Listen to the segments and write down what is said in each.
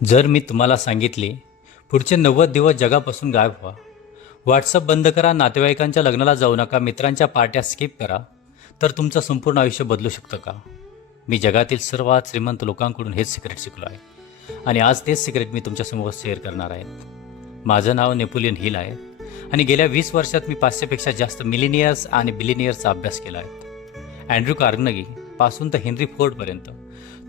जर मी तुम्हाला सांगितले पुढचे 90 दिवस जगापासून गायब व्हा, व्हॉट्सअप बंद करा, नातेवाईकांच्या लग्नाला जाऊ नका, मित्रांच्या पार्ट्या स्किप करा, तर तुमचं संपूर्ण आयुष्य बदलू शकतं का? मी जगातील सर्वात श्रीमंत लोकांकडून हेच सिक्रेट शिकलो आहे आणि आज तेच सिक्रेट मी तुमच्यासमोर शेअर करणार आहे. माझं नाव नेपोलियन हिल आहे आणि गेल्या 20 वर्षात मी 500पेक्षा जास्त मिलिनियर्स आणि बिलिनियर्सचा अभ्यास केला आहे. अँड्रू कार्नेगी पासून तर हेनरी फोर्डपर्यंत,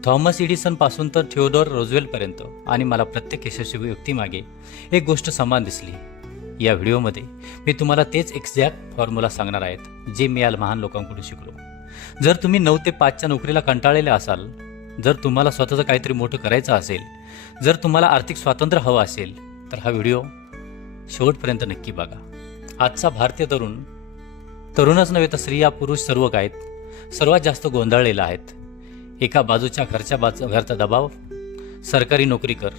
थॉमस एडिसन पासून तर थिओडोर रोझवेल्टपर्यंत, आणि मला प्रत्येक यशस्वी व्यक्तीमागे एक गोष्ट समान दिसली. या व्हिडिओमध्ये मी तुम्हाला तेच एक्झॅक्ट फॉर्म्युला सांगणार आहेत जे मी या महान लोकांकडून शिकलो. जर तुम्ही 9 ते 5च्या नोकरीला कंटाळलेले असाल, जर तुम्हाला स्वतःचं काहीतरी मोठं करायचं असेल, जर तुम्हाला आर्थिक स्वातंत्र्य हवं असेल, तर हा व्हिडिओ शेवटपर्यंत नक्की बघा. आजचा भारतीय तरुणच नव्हे तर स्त्रिया पुरुष सर्व काय सर्वात जास्त गोंधळलेला आहेत. एका बाजूच्या घरचा दबाव, सरकारी नोकरी कर,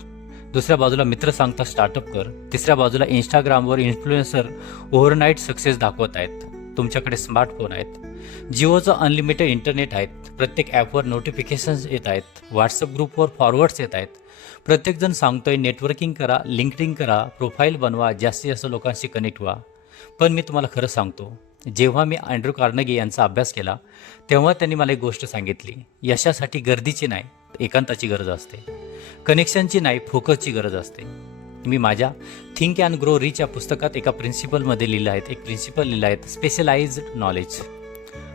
दुसऱ्या बाजूला मित्र सांगता स्टार्टअप कर, तिसऱ्या बाजूला इंस्टाग्रामवर इन्फ्लुएन्सर ओव्हरनाईट सक्सेस दाखवत आहेत. तुमच्याकडे स्मार्टफोन आहेत, जिओचं अनलिमिटेड इंटरनेट आहेत, प्रत्येक ॲपवर नोटिफिकेशन्स येत आहेत, व्हॉट्सअप ग्रुपवर फॉरवर्ड्स येत आहेत. प्रत्येकजण सांगतोय नेटवर्किंग करा, लिंक्डइन करा, प्रोफाईल बनवा, जास्तीत जास्त लोकांशी कनेक्ट व्हा. पण मी तुम्हाला खरं सांगतो, जेव्हा मी अँड्रू कार्नेगी यांचा अभ्यास केला तेव्हा त्यांनी मला एक गोष्ट सांगितली. यशासाठी गर्दीची नाही, एकांताची गरज असते. कनेक्शनची नाही, फोकसची गरज असते. मी माझ्या थिंक अँड ग्रो रिच या पुस्तकात एका प्रिन्सिपलमध्ये लिहिलं आहे, एक प्रिन्सिपल लिहिलं आहे, स्पेशलाइज्ड नॉलेज.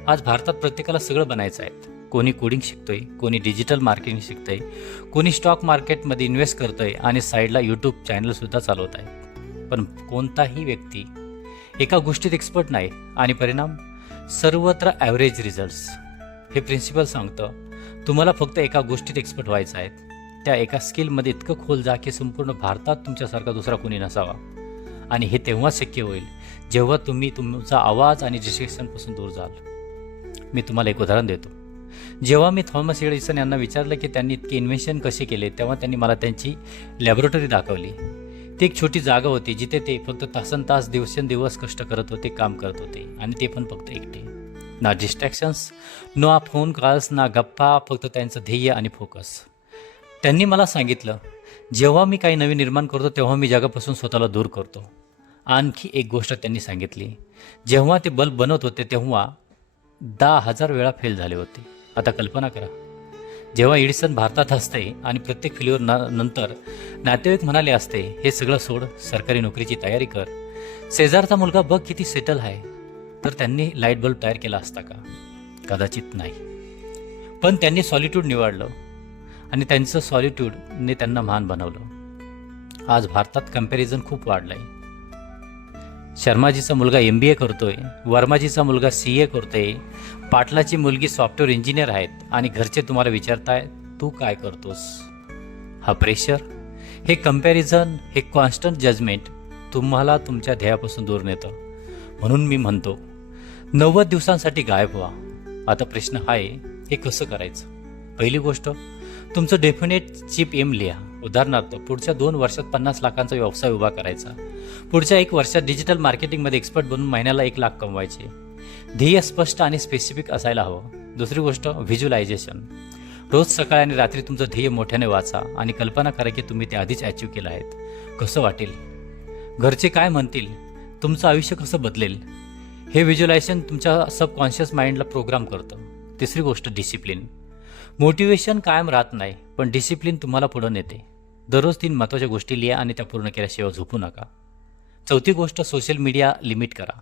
आज भारतात प्रत्येकाला सगळं बनायचं आहे. कोणी कोडिंग शिकतोय, कोणी डिजिटल मार्केटिंग शिकतंय, कोणी स्टॉक मार्केटमध्ये इन्व्हेस्ट करतोय आणि साईडला यूट्यूब चॅनलसुद्धा चालवत आहे. पण कोणताही व्यक्ती एका गोष्टीत एक्सपर्ट नाही आणि परिणाम सर्वत्र ॲव्हरेज रिझल्ट्स. हे प्रिन्सिपल सांगतं, तुम्हाला फक्त एका गोष्टीत एक्सपर्ट व्हायचं आहे. त्या एका स्किलमध्ये इतकं खोल जा की संपूर्ण भारतात तुमच्यासारखा दुसरा कोणी नसावा. आणि हे तेव्हाच शक्य होईल जेव्हा तुम्ही तुमचा आवाज आणि डिस्ट्रॅक्शनपासून दूर जाल. मी तुम्हाला एक उदाहरण देतो. जेव्हा मी थॉमस एडिसन यांना विचारलं की त्यांनी इतके इन्व्हेन्शन कसे केले, तेव्हा त्यांनी मला त्यांची लॅबोरेटरी दाखवली. ती एक छोटी जागा होती जिथे ते फक्त तासनतास दिवसेंदिवस कष्ट करत होते, काम करत होते, आणि ते पण फक्त एकटे. ना डिस्ट्रॅक्शन्स, ना फोन कॉल्स, ना गप्पा, फक्त त्यांचं ध्येय आणि फोकस. त्यांनी मला सांगितलं, जेव्हा मी काही नवीन निर्माण करतो तेव्हा मी जगापासून स्वतःला दूर करतो. आणखी एक गोष्ट त्यांनी सांगितली, जेव्हा ते बल्ब बनवत होते तेव्हा 10,000 वेळा फेल झाले होते. आता कल्पना करा, जेव्हा एडिसन भारतात असते आणि प्रत्येक फेल्युअर नंतर नातेवाईक म्हणाले असते, हे सगळं सोड, सरकारी नोकरीची तयारी कर, शेजारचा मुलगा बघ किती सेटल आहे, तर त्यांनी लाईट बल्ब तयार केला असता का? कदाचित नाही. पण त्यांनी सॉलिट्यूड निवडलं आणि त्यांचं सॉलिट्यूडने त्यांना महान बनवलं. आज भारतात कम्पॅरिझन खूप वाढलं आहे. शर्माजीचा मुलगा MBA करतोय, वर्माजीचा मुलगा CA करतोय, पाटलाची मुलगी सॉफ्टवेअर इंजिनियर आहेत, आणि घरचे तुम्हाला विचारताय तू काय करतोस? हा प्रेशर, हे कम्पॅरिझन, हे कॉन्स्टंट जजमेंट तुम्हाला तुमच्या ध्येयापासून दूर नेतं. म्हणून मी म्हणतो, 90 दिवसांसाठी गायब व्हा. आता प्रश्न हा आहे, हे कसं करायचं? पहिली गोष्ट, तुमचं डेफिनेट चीप एम लिहा. उदाहरणार्थ, पुढच्या 2 वर्षात 50 लाखांचा व्यवसाय उभा करायचा, पुढच्या 1 वर्षात डिजिटल मार्केटिंगमध्ये एक्सपर्ट बनून महिन्याला 1 लाख कमवायचे. ध्येय स्पष्ट आणि स्पेसिफिक असायला हवं. दुसरी गोष्ट, व्हिज्युअलायझेशन. रोज सकाळी आणि रात्री तुमचं ध्येय मोठ्याने वाचा आणि कल्पना करा की तुम्ही ते आधीच अचीव केलं आहे. कसं वाटेल? घरचे काय म्हणतील? तुमचं आयुष्य कसं बदलेल? हे व्हिज्युअलायझेशन तुमच्या सबकॉन्शियस माइंडला प्रोग्राम करतं. तिसरी गोष्ट, डिसिप्लिन. मोटिवेशन कायम राहत नाही, पण डिसिप्लिन तुम्हाला पुढं नेते. दररोज 3 महत्त्वाच्या गोष्टी लिहा आणि त्या पूर्ण केल्याशिवाय झोपू नका. चौथी गोष्ट, सोशल मीडिया लिमिट करा.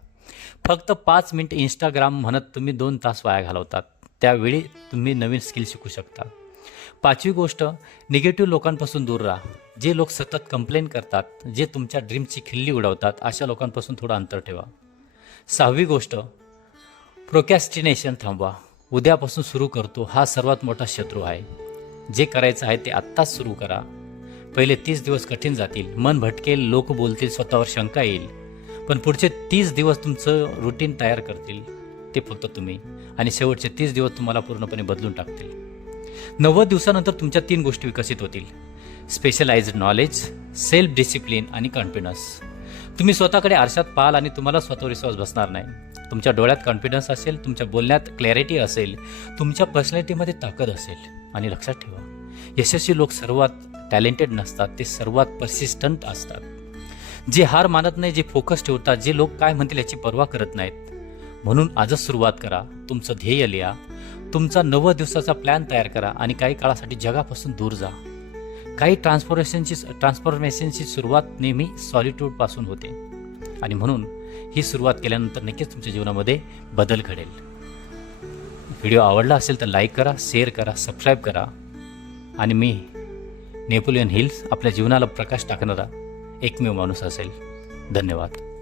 फक्त 5 मिनिट इंस्टाग्राम म्हणत तुम्ही 2 तास वाया घालवतात. त्यावेळी तुम्ही नवीन स्किल शिकू शकता. 5वी गोष्ट, निगेटिव्ह लोकांपासून दूर राहा. जे लोक सतत कंप्लेन करतात, जे तुमच्या ड्रीमची खिल्ली उडवतात, अशा लोकांपासून थोडं अंतर ठेवा. 6वी गोष्ट, प्रोकॅस्टिनेशन थांबवा. उद्यापासून सुरू करतो हा सर्वात मोठा शत्रू आहे. जे करायचं आहे ते आत्ताच सुरू करा. पहिले 30 दिवस कठीण जातील, मन भटकेल, लोक बोलतील, स्वतःवर शंका येईल, पण पुढचे 30 दिवस तुमचं रुटीन तयार करतील ते फक्त तुम्ही, आणि शेवटचे 30 दिवस तुम्हाला पूर्णपणे बदलून टाकतील. 90 दिवसानंतर तुमच्या 3 गोष्टी विकसित होतील: स्पेशलाइज्ड नॉलेज, सेल्फ डिसिप्लिन आणि कॉन्फिडन्स. तुम्ही स्वतःकडे आरशात पाहाल आणि तुम्हाला स्वतःवर विश्वास बसणार नाही. तुमच्या डोळ्यात कॉन्फिडन्स असेल, तुमच्या बोलण्यात क्लॅरिटी असेल, तुमच्या पर्सनॅलिटीमध्ये ताकद असेल. आणि लक्षात ठेवा, यशस्वी लोक सर्वात टॅलेंटेड नसतात, ते सर्वात पर्सिस्टंट असतात. जे हार मानत नाही, जे फोकस ठेवतात, जे लोक काय म्हणतील याची पर्वा करत नाहीत. म्हणून आजच सुरुवात करा. तुमचं ध्येय लिहा, तुमचा 90 दिवसाचा प्लॅन तयार करा आणि काही काळासाठी जगापासून दूर जा. काही ट्रान्सफॉर्मेशनची सुरुवात नेहमी सॉलिट्यूडपासून होते आणि म्हणून ही सुरुवात केल्यानंतर नक्कीच तुमच्या जीवनामध्ये बदल घडेल. व्हिडिओ आवडला असेल तर लाईक करा, शेअर करा, सबस्क्राईब करा. आणि मी नेपोलियन हिल्स आपल्या जीवनाला प्रकाश टाकणारा एकमेव माणूस असेल. धन्यवाद.